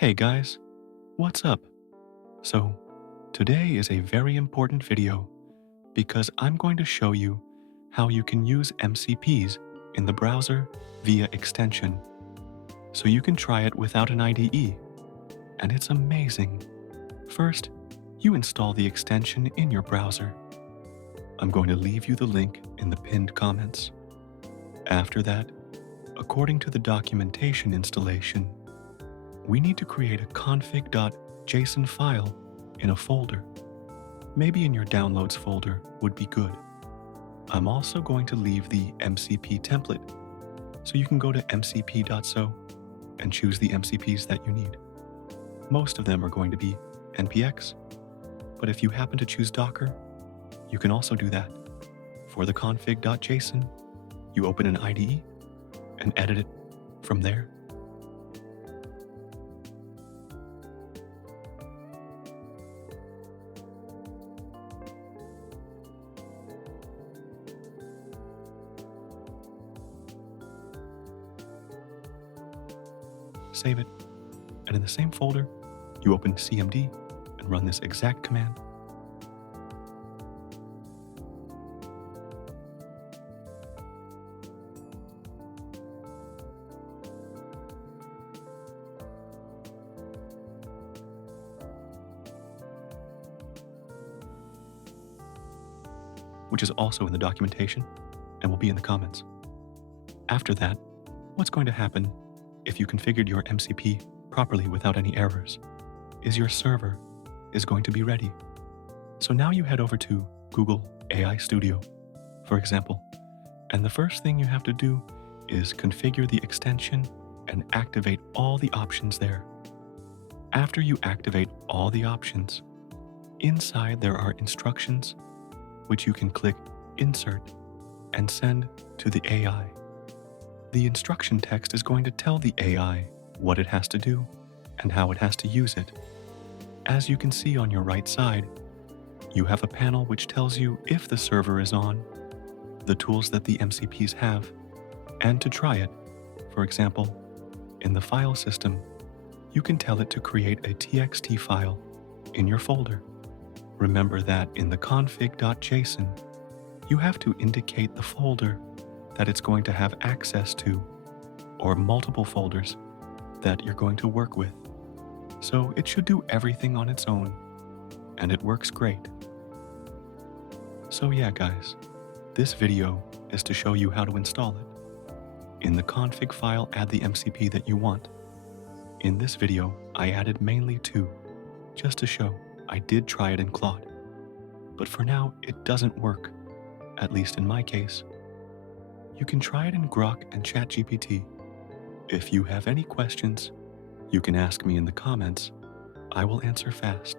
Hey guys, what's up? So, today is a very important video because I'm going to show you how you can use MCPs in the browser via extension. So you can try it without an IDE, and it's amazing. First, you install the extension in your browser. I'm going to leave you the link in the pinned comments. After that, according to the documentation installation, we need to create a config.json file in a folder. Maybe in your downloads folder would be good. I'm also going to leave the MCP template, so you can go to mcp.so and choose the MCPs that you need. Most of them are going to be npx, but if you happen to choose Docker, you can also do that. For the config.json, you open an IDE and edit it from there. Save it, and in the same folder, you open cmd and run this exact command. Which is also in the documentation and will be in the comments. After that, what's going to happen if you configured your MCP properly without any errors is your server is going to be ready. So now you head over to Google AI Studio, for example, and the first thing you have to do is configure the extension and activate all the options there. After you activate all the options, inside there are instructions which you can click Insert and send to the AI. The instruction text is going to tell the AI what it has to do and how it has to use it. As you can see on your right side, you have a panel which tells you if the server is on, the tools that the MCPs have, and to try it. For example, in the file system, you can tell it to create a txt file in your folder. Remember that in the config.json, you have to indicate the folder that it's going to have access to, or multiple folders that you're going to work with. So it should do everything on its own, and it works great. So yeah guys, this video is to show you how to install it. In the config file, add the MCP that you want. In this video, I added mainly 2, just to show I did try it in Claude. But for now, it doesn't work, at least in my case. You can try it in Grok and ChatGPT. If you have any questions, you can ask me in the comments. I will answer fast.